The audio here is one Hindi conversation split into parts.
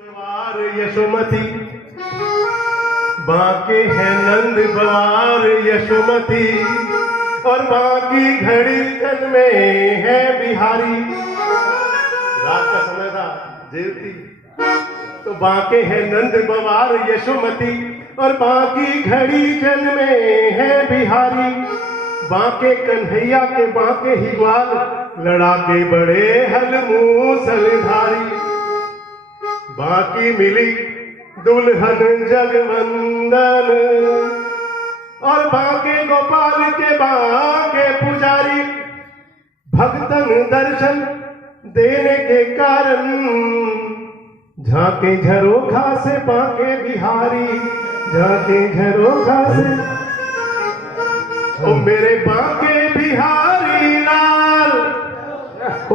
बवार यशोमती, बाके है नंद बवार यशोमती, और बाकी घड़ी तन में है बिहारी। रात का समय था, जेल थी, तो बाके है नंद बवार यशोमती, और बाकी घड़ी जन में है बिहारी। बाके कन्हैया के बाके ही ग्वाल, लड़ा के बड़े हल मूसलधारी। बाकी मिली दुल्हन जगवंदन, और बाके गोपाल के बाके पुजारी। भक्तन दर्शन देने के कारण, झांके झरोखा से बाके बिहारी, झांके झरोखा से। ओ मेरे बाके बिहारी लाल, ओ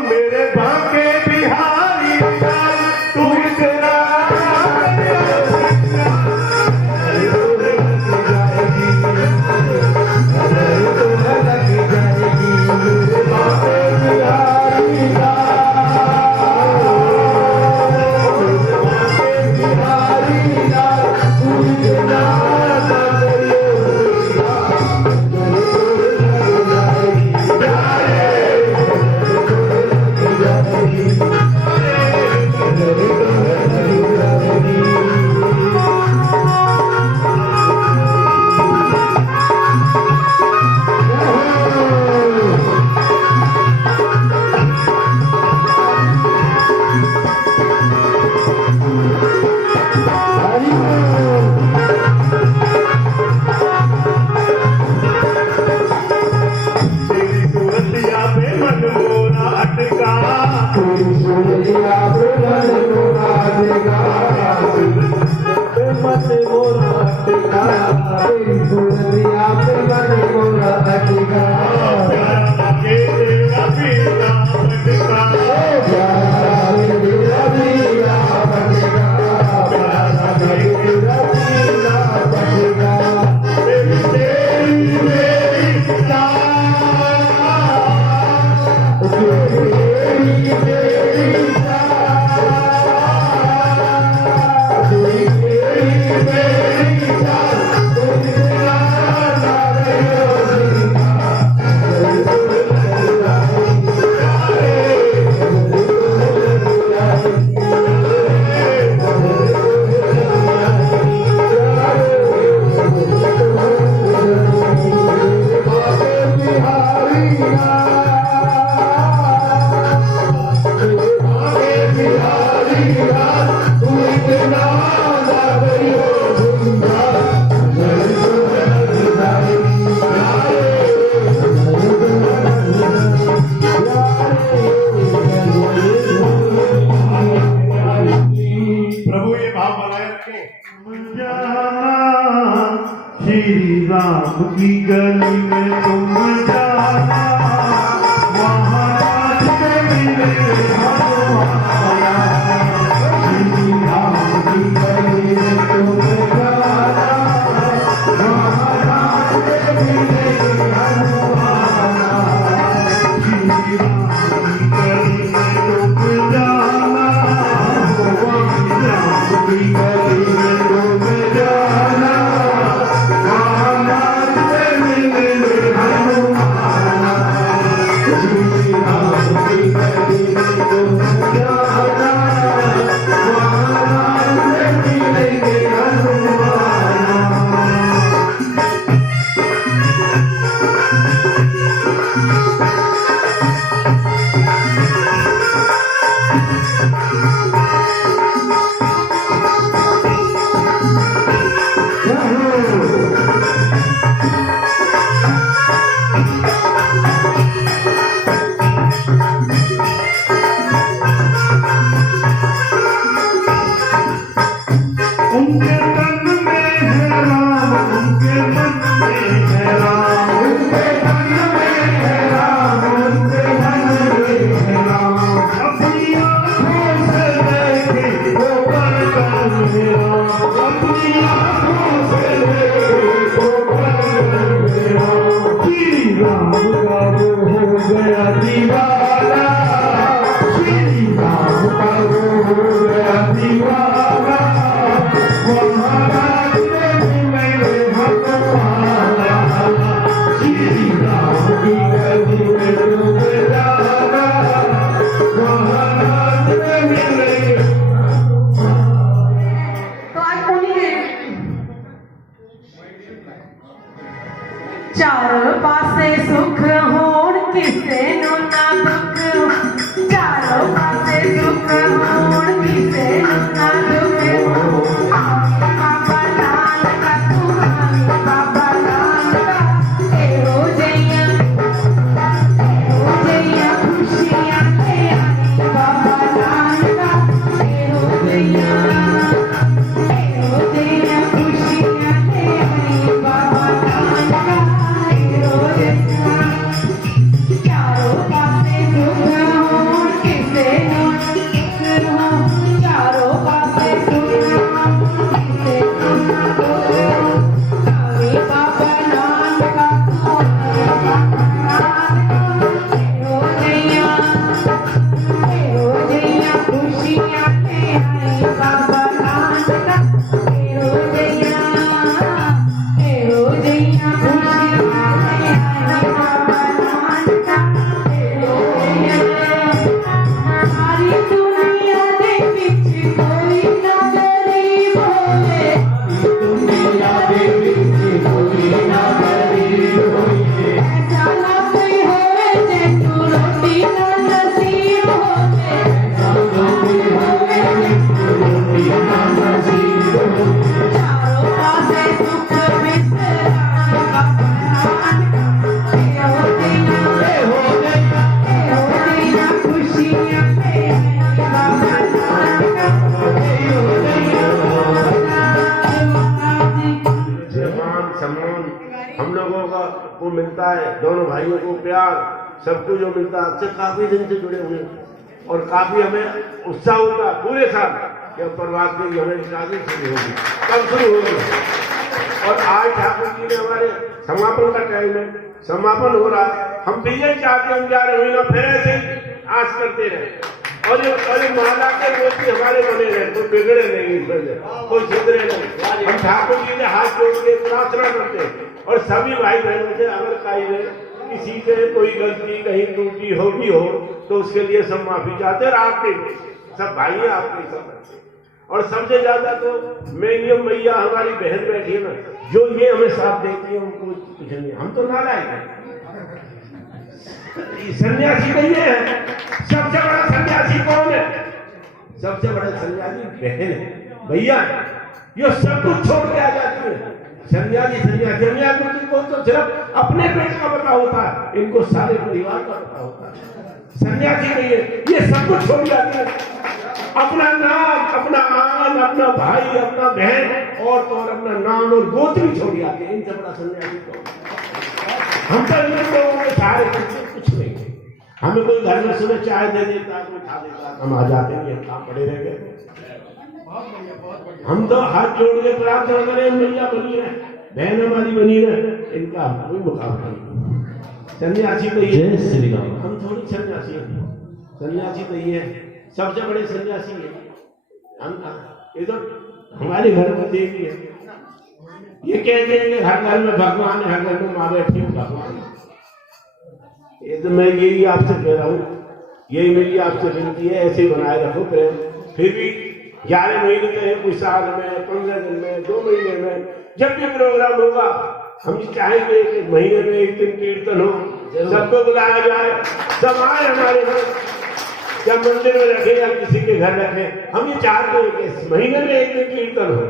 मेरे बाके बिहारी लाल, तू इतना श्री राम की गली में तुम जाना, वहाँ रास्ते मिले हनुमाना। श्री राम की गली में तुम जाना, वहाँ रास्ते मिले हनुमाना। श्री राम की गली में तुम जाना, वहाँ राम की गली में तुम जाना, वहाँ रास्ते मिले को मिलता है, दोनों भाइयों को प्यार, सबको जो मिलता है, आपसे काफी दिन से जुड़े हुए हैं और काफी हमें उत्साह होता है पूरे साल कि अब प्रभात की हमें शादी शुरू होगी, कब शुरू होगी। और आज ठाकुर जी ने हमारे समापन का टाइम है, समापन हो रहा है, हम भी यही चाहते हैं 11 महीना फिर ऐसे ही आस करते रहे और ये माला के मोती हमारे बने रहे, कोई बिगड़े नहीं, इसमें कोई छिद्रे नहीं। हम ठाकुर जी ने हाथ जोड़ के प्रार्थना करते हैं और सभी भाई बहनों से अगर कहीं किसी से कोई गलती कहीं टूटी होगी हो तो उसके लिए सब माफी चाहते हैं। आपके सब भाई आपके सब और सबसे ज्यादा तो मैनियम मैया हमारी बहन बैठी है ना, जो ये हमें साथ देती है, उनको कुछ नहीं, हम तो नालायक हैं। सन्यासी नहीं है, सबसे बड़ा सन्यासी कौन है? सबसे बड़ा सन्यासी बहन है, भैया है, ये सब कुछ छोड़ के आ जाती है। सन्यासी सन्यासी को तो सिर्फ अपने पेट का पता होता है, इनको सारे परिवार का पता होता है। सन्यासी नहीं है, ये सब कुछ छोड़ जाती है, अपना नाम, अपना आंगन, अपना भाई, अपना बहन और तो और अपना नाम और गोत्र भी छोड़ जाते हैं। इनसे बड़ा सन्यासी को हम तो इन लोगों के सहारे कुछ नहीं। हमें कोई घर में सुबह चाय दे देता, कोई खा देता, हम आ जाते नहीं, हम काम पड़े रह गए। हम तो हाथ जोड़ के प्रार्थना करें, मैया बनी रहे, बहन हमारी बनी रहे, इनका कोई मुकाबला नहीं। सन्यासी तो ये, हम थोड़ी सन्यासी हैं, सन्यासी तो ये सबसे बड़े सन्यासी है हम। ये तो हमारे घर में देवी है, ये कहते हैं कि हर घर में भगवान है, हर घर में माँ बैठी हूँ भगवान। ये तो मैं यही आपसे कह रहा हूँ, यही मेरी आपसे विनती है, ऐसे बनाए रखो प्रेम। फिर भी 11 महीने में, कोई साल में, 15 दिन में, 2 महीने में, जब भी प्रोग्राम होगा हम चाहेंगे कि महीने में एक दिन कीर्तन हो, सबको बुलाया जाए, सब आए हमारे घर, या मंदिर में रखे या किसी के घर रखे। हम ये चाहते हैं कि महीने में एक दिन कीर्तन हो,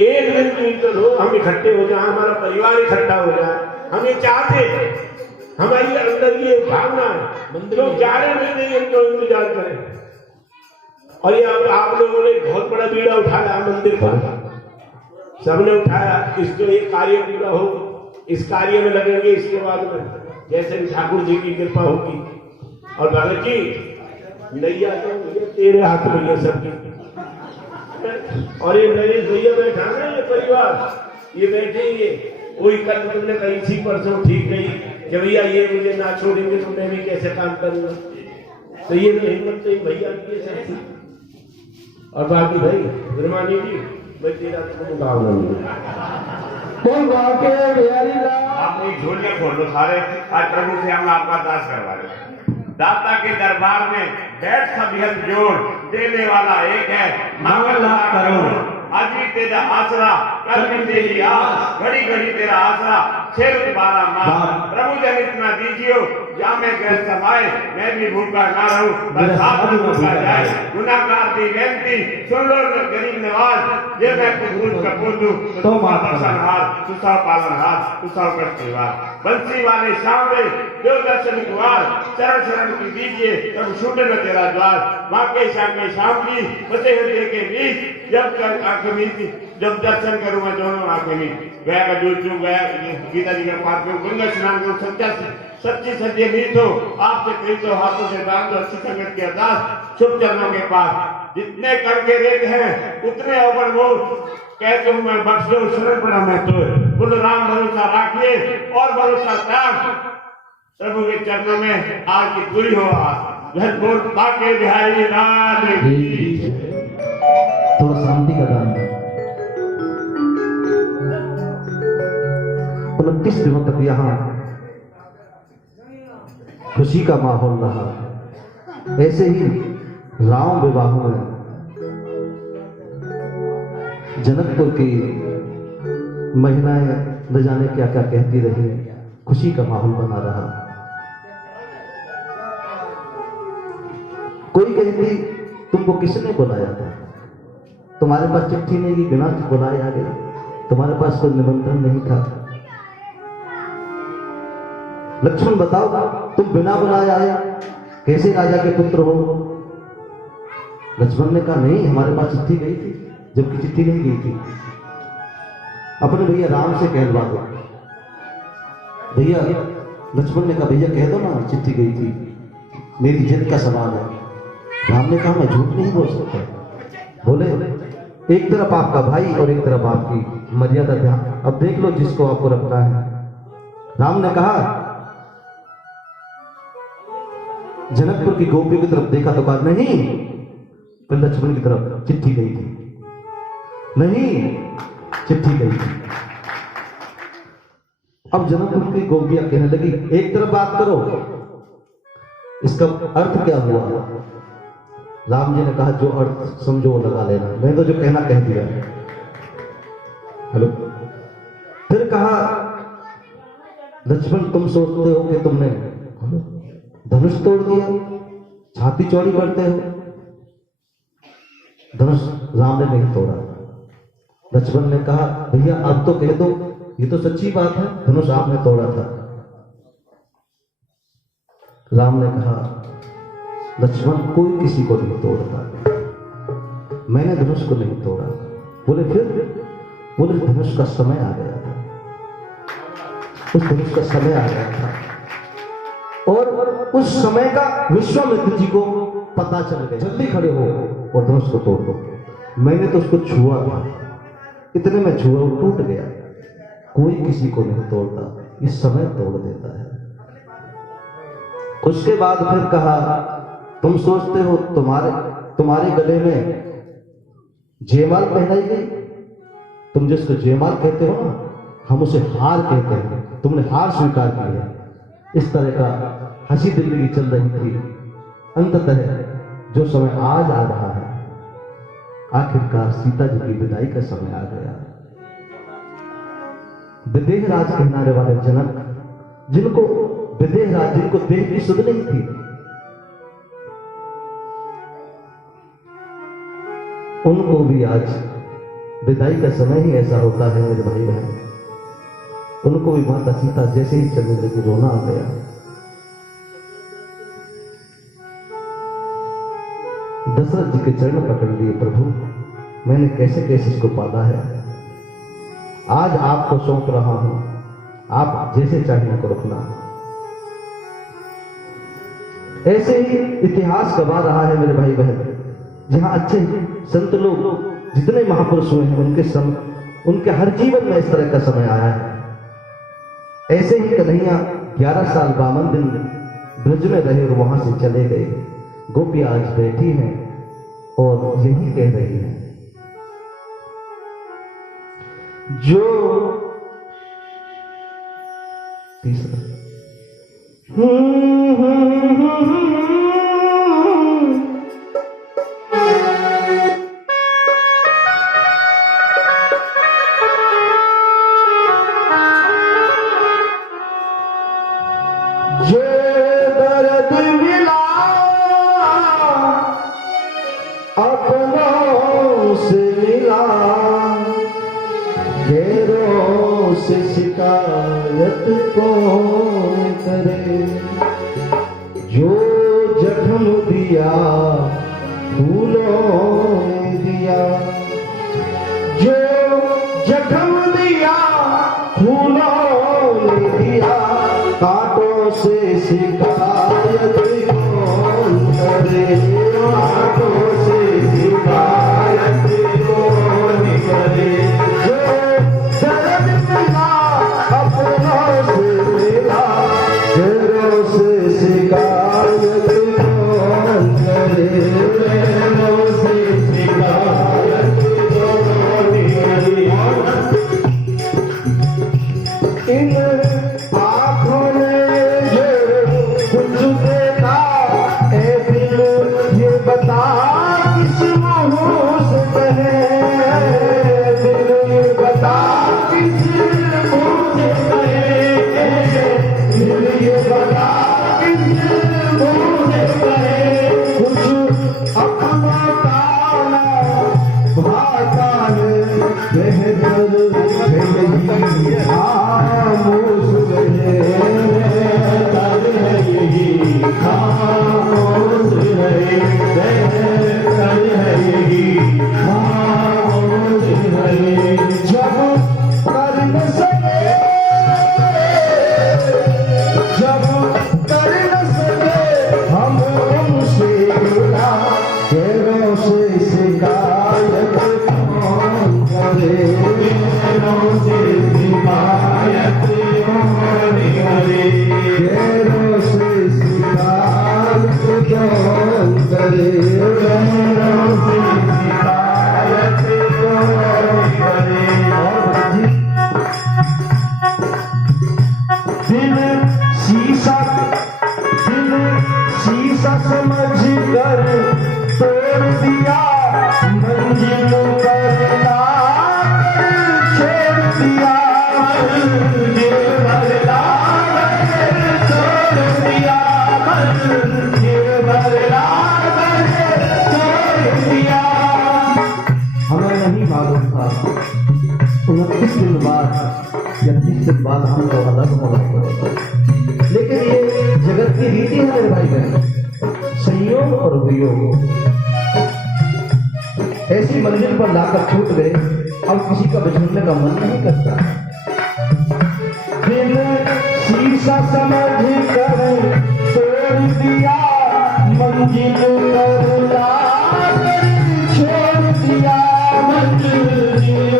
एक दिन कीर्तन हो, हम इकट्ठे हो जाए, हमारा परिवार इकट्ठा हो जाए। हम ये चाहते हैं, हमारी अंदर ये भावना है, लोग 11 महीने इनको इंतजार करें। और ये आप लोगों ने बहुत बड़ा बीड़ा उठाया मंदिर पर, सबने उठाया, इसको एक कार्य पूरा हो, इस कार्य में लगेंगे। इसके बाद में जैसे ठाकुर जी की कृपा होगी। और भगत जी नैया तो ये तेरे हाथ में है सबकी, और ये नरेश भैया बैठा ना, ये परिवार ये बैठे, ये कोई कल तुमने कही थी परसों ठीक गई कि भैया ये मुझे ना छोड़ेंगे तो मैं भी कैसे काम करूंगा, तो ये तो हिम्मत तो भैया की सब। और बाकी भाई ब्रह्मानी जी, मैं तेरा तो मुकाबला नहीं। आप एक झोलियां खोल दो सारे, आज प्रभु से हम आपका दास करवा रहे हैं। दाता के दरबार में बैठ सब हथ जोड़, देने वाला एक है, मंगल लाख करोड़। आज भी तेरा आसरा, कल भी तेरी आस, घड़ी घड़ी तेरा आसरा, 6 12 मास। प्रभु जन इतना दीजियो, जा मैं गैस समाए, मैं भी भूखा ना रहूं, बरसात भूखा जाए। गुनाहगार दी बेनती सुन लो गरीब नवाज, ये मैं कुछ कपूर दूं तो पालनहार, तुसा पालनहार, तुसा कष्टवार। बंसी वाले शामे जो दर्शन द्वार, चरण शरण की दीजिए तब छूटे न तेरा द्वार। माँ के शाम की बचे हृदय के बीच, जब कर आंखें मीची, जब दर्शन करूँ मैं दोनों आंखें मीच। गया का दूध चूक गया, गीता जी का पाठ करूँ, गंगा स्नान करूँ, सच्ची सच्चे मीत हो, आपसे प्रीत हो, हाथों से बांध दो अच्छी संगत की अरदास, शुभ चरणों के पास। जितने कर के रेत हैं उतने अवगुण मोल, कहते हूँ मैं बख्श दो, शरण पड़ा मैं तो। बोलो राम भरोसा राखिए और भरोसा त्याग, प्रभु के चरणों में आज की पूरी हो आस। घर बोल बाके बिहारी लाल की। थोड़ा शांति का दान। 29 दिनों तक यहाँ खुशी का माहौल रहा। ऐसे ही राम विवाह में जनकपुर की महिलाएं न जाने क्या क्या कहती रही, खुशी का माहौल बना रहा। कोई कहती तुमको किसने बुलाया था, तुम्हारे पास चिट्ठी नहीं की, बिना बुलाए आ गए, तुम्हारे पास कोई निमंत्रण नहीं था। लक्ष्मण बताओ तुम बिना बुलाए आया, कैसे राजा के पुत्र हो? लक्ष्मण ने कहा नहीं, हमारे पास चिट्ठी गई थी, जबकि चिट्ठी नहीं गई थी। अपने भैया राम से कहलवा दो। भैया लक्ष्मण ने कहा भैया कह दो ना चिट्ठी गई थी, मेरी जिद का सवाल है। राम ने कहा मैं झूठ नहीं बोल सकता। बोले एक तरफ आपका भाई और एक तरफ आपकी मर्यादा ध्यान, अब देख लो जिसको आपको रखना है। राम ने कहा जनकपुर की गोपियों की तरफ देखा तो कहा नहीं, फिर लक्ष्मण की तरफ चिट्ठी गई थी, नहीं चिट्ठी गई थी। अब जनकपुर की गोपियां कहने लगी एक तरफ बात करो, इसका अर्थ क्या हुआ? राम जी ने कहा जो अर्थ समझो वो लगा लेना, मैं तो जो कहना कह दिया। हेलो। फिर कहा लक्ष्मण तुम सोचते हो कि तुमने धनुष तोड़ दिया, छाती चौड़ी करते हो। धनुष राम ने नहीं तोड़ा। लक्ष्मण ने कहा भैया अब तो कह दो, ये तो सच्ची बात है, धनुष आपने तोड़ा था। राम ने कहा लक्ष्मण कोई किसी को नहीं तोड़ता, मैंने धनुष को नहीं तोड़ा। बोले फिर? बोले धनुष का समय आ गया था, उस धनुष का समय आ गया था और उस समय का विश्वामित्र जी को पता चल गया, जल्दी खड़े हो और धनुष को तोड़ दो। मैंने तो उसको छुआ था, इतने में छुआ और टूट गया। कोई किसी को नहीं तोड़ता, इस समय तोड़ देता है। उसके बाद फिर कहा तुम सोचते हो तुम्हारे गले में जयमाल पहनाई गई, तुम जिसको जयमाल कहते हो ना, हम उसे हार कहते हैं, तुमने हार स्वीकार किया। इस तरह का हंसी जिंदगी चल रही थी। अंततः जो समय आज आ रहा है, आखिरकार सीता जी की विदाई का समय आ गया। विदेह राज कहनारे वाले जनक, जिनको विदेह राज, जिनको देह की सुध नहीं थी, उनको भी आज विदाई का समय ही ऐसा होता है मेरे भाई बहन। उनको भी माता सीता जैसे ही चलने लगी रोना आ गया। दशरथ जी के चरण पकड़ लिए, प्रभु मैंने कैसे कैसे इसको पाला है, आज आपको सौंप रहा हूं, आप जैसे चाहे को रखना। ऐसे ही इतिहास गवा रहा है मेरे भाई बहन। जहां अच्छे संत लोग जितने महापुरुष हुए हैं, उनके हर जीवन में इस तरह का समय आया है। ऐसे ही कन्हैया 11 साल 52 दिन ब्रज में रहे और वहां से चले गए। गोपियां आज बैठी हैं और यही कह रही हैं, जो तीसरा जो दर्द मिला अपनों से मिला, गैरों से शिकायत कौन करे। जो जख्म दिया फूलों ने दिया, जो जख्म दिया फूलों ने दिया, कांटों से शिकायत कौन करे। कांटों से शिकायत कौन करे। जो दर्द मिला अपनों से मिला, गैरों से शिकायत कौन करे। गैरों से शिकायत करे गहनों से शिकायत कौन करे। और दिल शीशा समझ कर तोड़ दिया, मंजिल पर लाकर छोड़ दिया, मंजिल पर लाकर छोड़ दिया, मंजिल पर लाकर छोड़ दिया। हमें नहीं मालूम था 29 दिन बाद या 30 दिन बाद हम तो अलग होना पड़ेगा, लेकिन ये जगत की रीति है मेरे भाई बहन, संयोग और वियोग। ऐसी मंजिल पर लाकर छूट गए, अब किसी का बिछड़ने का मन नहीं करता। दिल शीशा समझ कर तोड़ दिया, मंजिल पर लाकर छोड़ दिया, मंजिल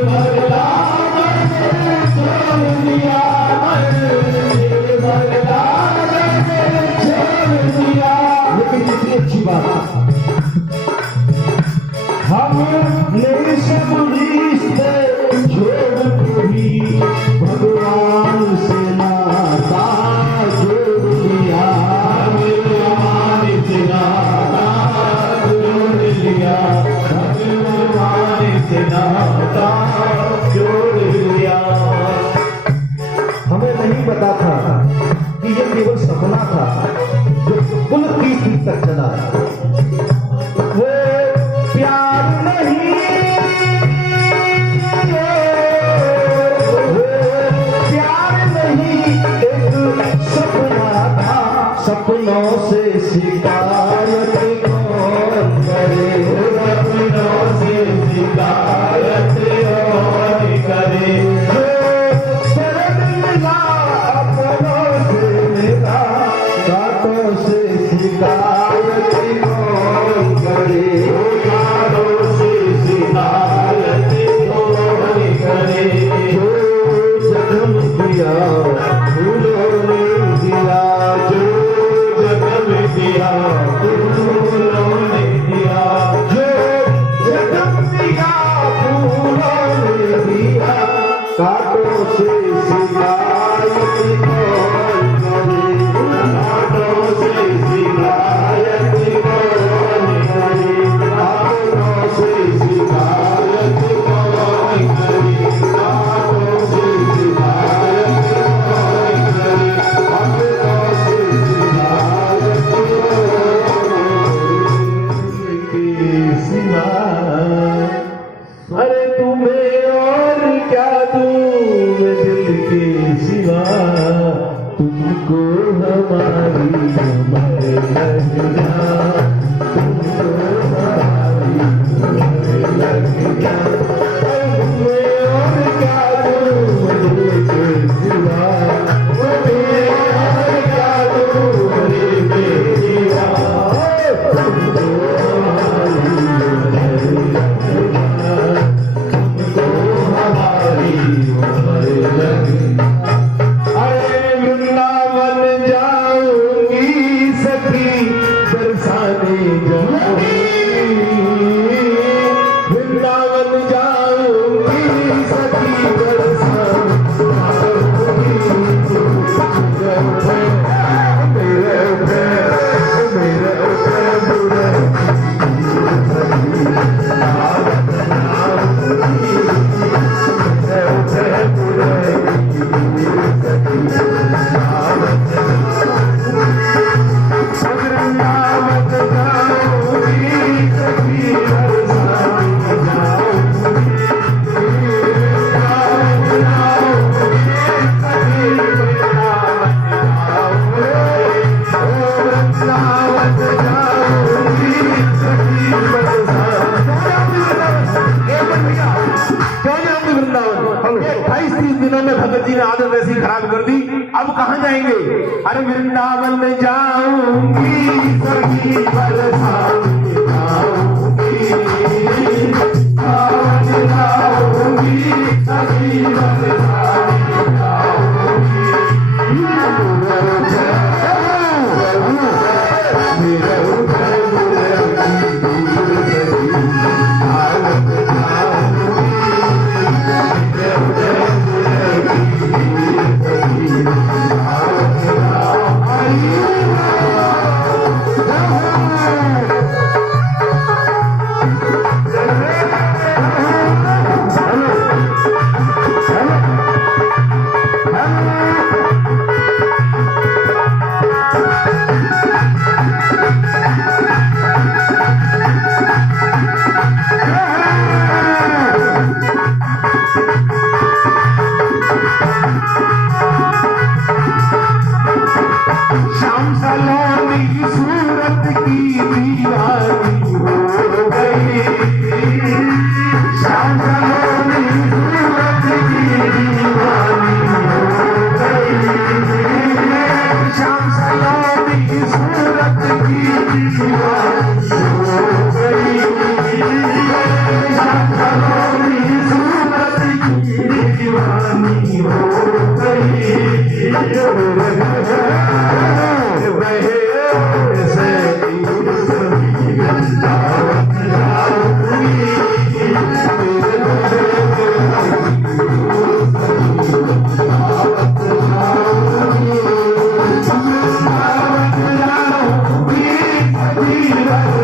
पर लाकर छोड़ दिया, मंजिल पर लाकर छोड़ दिया। लेकिन कितनी अच्छी बात, हमने सब रिश्ते छोड़ भी भगवान से नाता जोड़ लिया, भगवान से नाता जोड़ लिया, भगवान से नाता जोड़ लिया। हमें नहीं पता था कि यह केवल सपना था जो कुल 30 दिन तक चला। वो प्यार नहीं, वो प्यार नहीं, एक सपना था, सपनों से शिकायत कौन करे, सपनों से शिकायत कौन करे। दर्द मिला अपनों से मिला, कांटों से शिकायत कौन करे, कांटों से शिकायत कौन करे। जो जन्म दिया फूलों ने दिया, जो जन्म दिया फूलों ने दिया, जो जन्म दिया फूलों ने दिया, कांटों से शिकायत कौन करे, कांटों से शिकायत कौन करे, कांटों से शिकायत कौन करे, कांटों से शिकायत कौन करे, कांटों से शिकायत के सिवा। अरे तुम्हें और क्या दूं मैं दिल के सिवा, तुमको हमारी उम्र लग जा, तुमको हमारी उम्र लग जा। तुम्हें और क्या दूं मैं दिल के सिवा, तुम्हें और क्या दूं मैं दिल के सिवा, तुमको हमारी उम्र लग जा, तुमको हमारी उम्र लग जा। अरे वृंदावन जाऊंगी सखी बरसाने जाऊंगी, वृंदावन जाऊंगी सखी बरसाने जाऊंगी। भगत जी ने आदत ऐसी खराब कर दी, अब कहाँ जाएंगे? अरे वृंदावन में जाऊंगी सखी बरसाने जाऊंगी, जाऊंगी सखी बरसाने जाऊंगी। मेरा Thank you.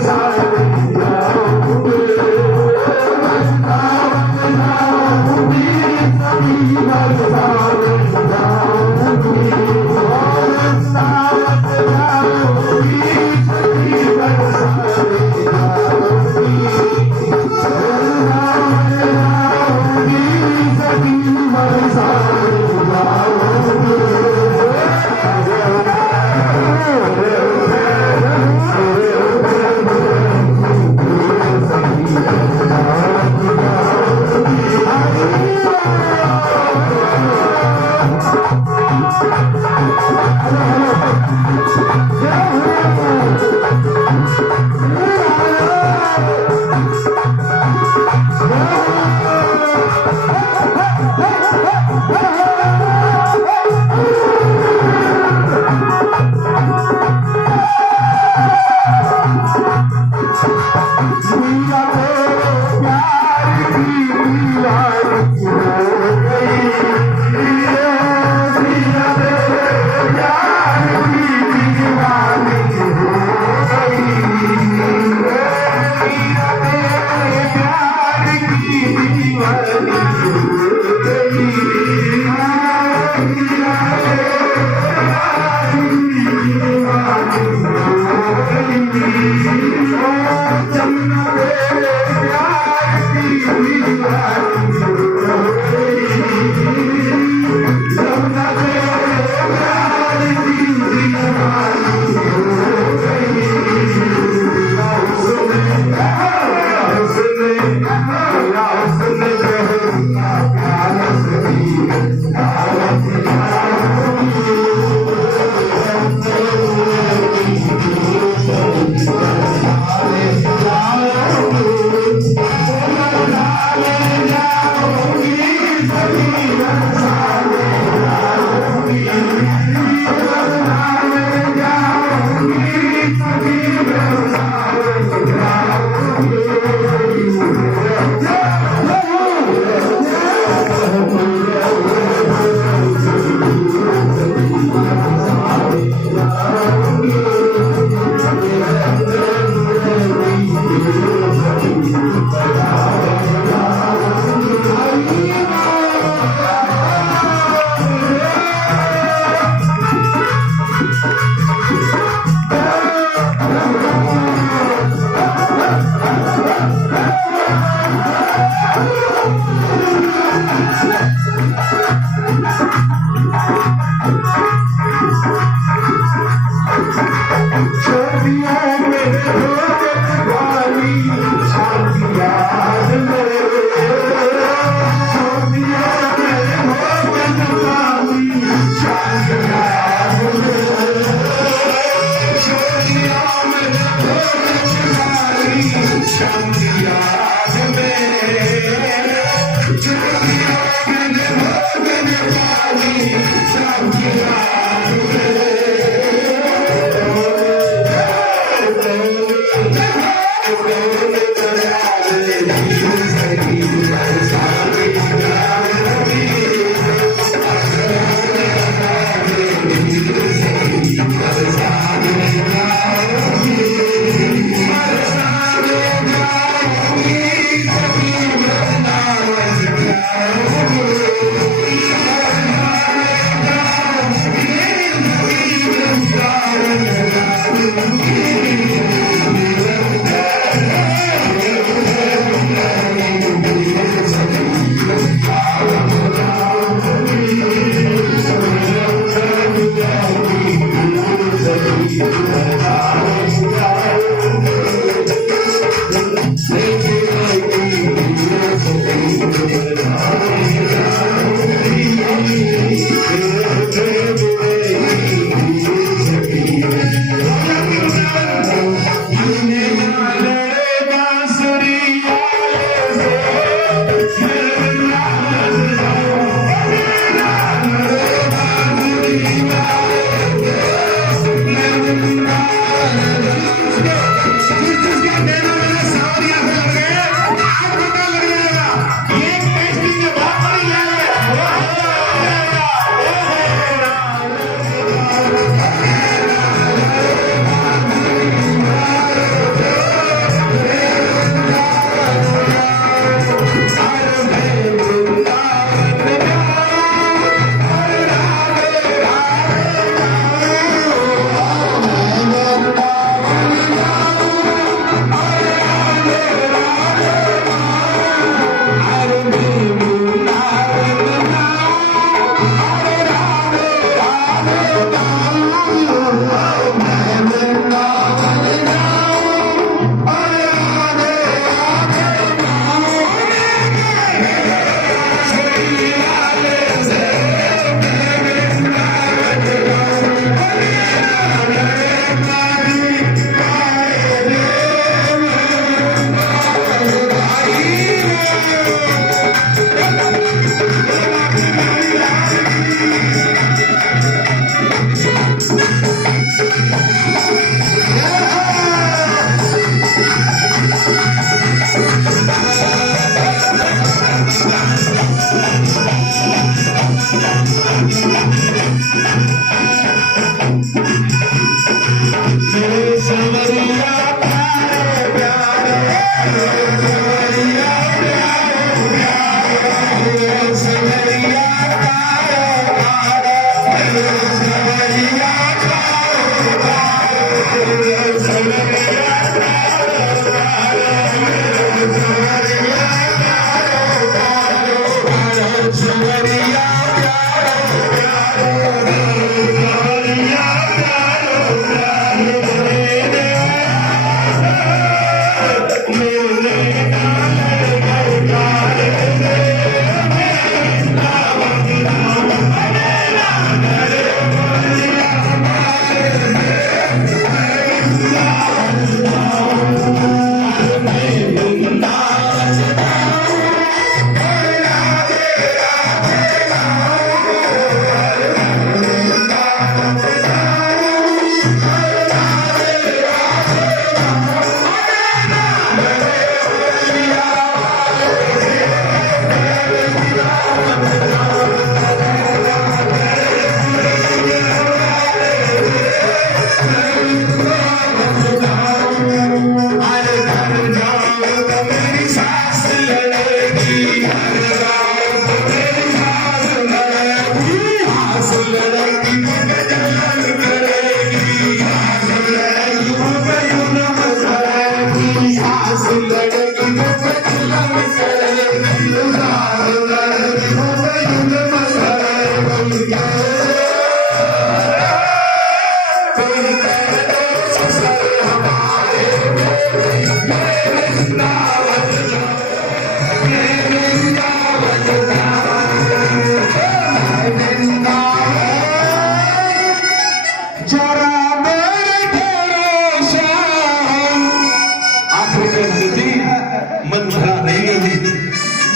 मन भरा नहीं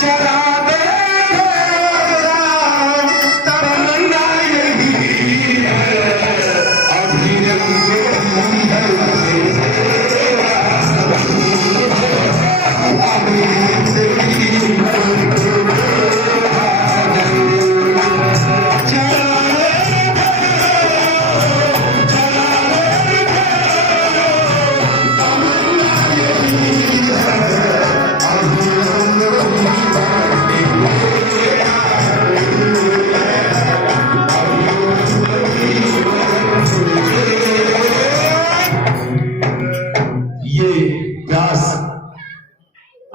जरा तमन्ना यही है अभी ये व्यास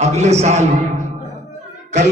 अगले साल कल